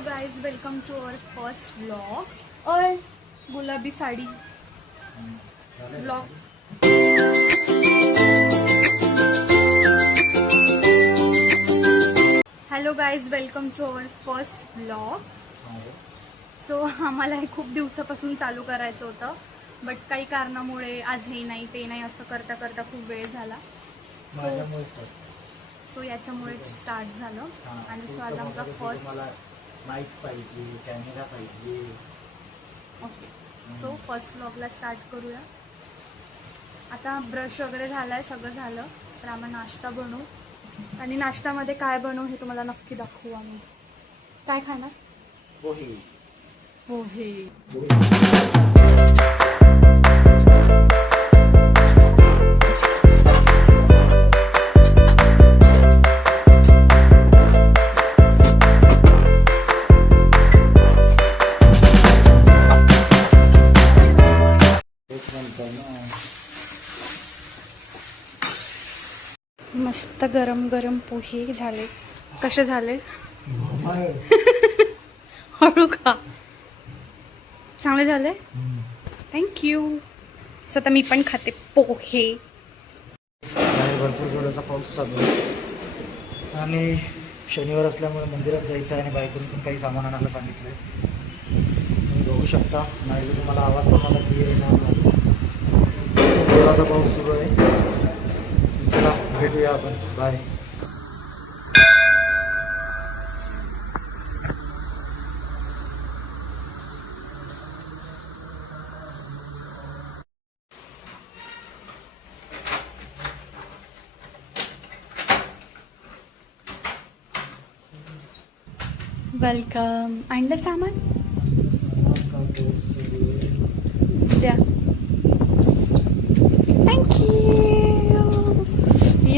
Hello guys, welcome to our first vlog और गुलाबी sari vlog. Hello guys, welcome to our first vlog. So आम्हाला हे खूप दिवसापासून चालू करायचं होतं, बट काही कारणामुळे आज हे नाही ते नाही असं करता करता खूप वेळ झाला. सो याच्यामुळे स्टार्ट झालं आणि सो आज आमचा फर्स्ट माईक पाहिजे, कॅमेरा पाहिजे. ओके, सो फर्स्ट व्लॉगला स्टार्ट करूया. आता ब्रश वगैरे झालाय, सगळं झालं तर आम्हाला नाश्ता बनवू आणि नाश्त्यामध्ये काय बनवू हे तुम्हाला नक्की दाखवू. आम्ही काय खाणार? पोहे. पोहे. मस्त गरम गरम पोहे झाले. कसे झाले? हळू का? चांगले झाले, थँक्यू. सो आता मी पण खाते पोहे. भरपूर जोराचा पाऊस चालू आहे आणि शनिवार असल्यामुळे मंदिरात जायचं आहे आणि बायकोने पण काही सामान आणायला सांगितलंय. तुम्ही बघू शकता, नाही तुम्हाला आवाज पण मला क्लिअर येणार नाही. जोराचा पाऊस सुरू आहे. चला भेटूया आपण. बाय. वेलकम. आणलं सामान? द्या. थँक्यू.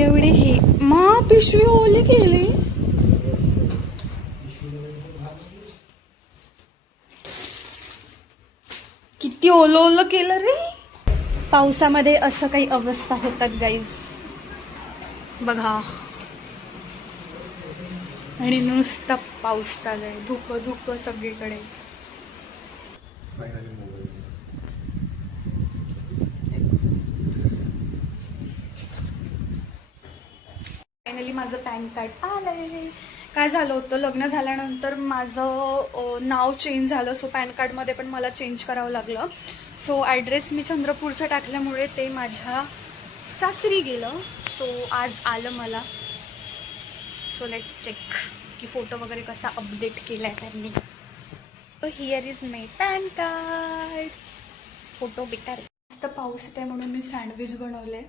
एवढे हे पिशवी ओली केली. किती ओलं ओलं केलं रे. पावसामध्ये असं काही अवस्था होतात गाईज, बघा. आणि नुसता पाऊस चालू आहे, धुकं धुकं सगळीकडे. फायनली माझं पॅन कार्ड आलंय. काय झालं होतं, लग्न झाल्यानंतर माझं नाव चेंज झालं. सो पॅन कार्डमध्ये पण मला चेंज करावं लागलं. सो ॲड्रेस मी चंद्रपूरचं टाकल्यामुळे ते माझ्या सासरी गेलं. सो आज आलं मला. सो लेट्स चेक की फोटो वगैरे कसा अपडेट केला आहे त्यांनी. So here is my pan card. Photo बेकार. मस्त पाऊस येते म्हणून मी सँडविच बनवले.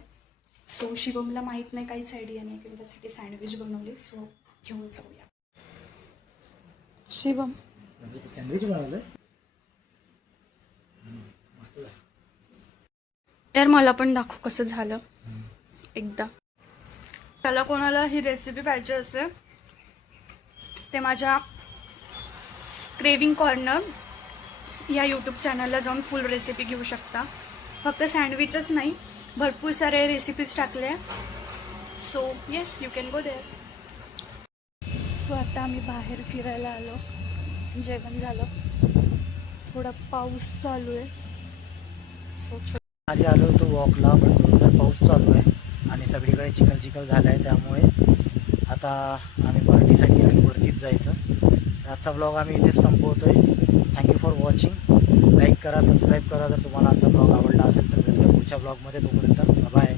सो शिवमला माहीत नाही, काहीच आयडिया नाही, की त्यासाठी सँडविच बनवले. सो घेऊन जाऊया. शिवम सँडविच बनवलं यार, मला पण दाखव कसं झालं एकदा. त्याला कोणाला ही रेसिपी पाहिजे असेल ते माझ्या क्रेविंग कॉर्नर या यूट्यूब चॅनलला जाऊन फुल रेसिपी घेऊ शकता. फक्त सँडविचच नाही, भरपूर सारे रेसिपीज टाकले. So yes, you can go there. So आता आम्ही बाहेर फिरायला आलो. जेवण झालं, थोडा पाऊस चालू आहे. सो आधी आलो होतो वॉकला, पण जोरदार पाऊस चालू आहे आणि सगळीकडे चिखल चिखल झालं आहे. त्यामुळे आता आम्ही पार्टीसाठी आणि वरतीच जायचं. आजचा ब्लॉग आम्ही इथेच संपवतो आहे. Thank you for watching. लाईक करा, सबस्क्राईब करा जर तुम्हाला आमचा ब्लॉग आवडला असेल तर. भेटूया पुढच्या ब्लॉगमध्ये. तोपर्यंत बाय.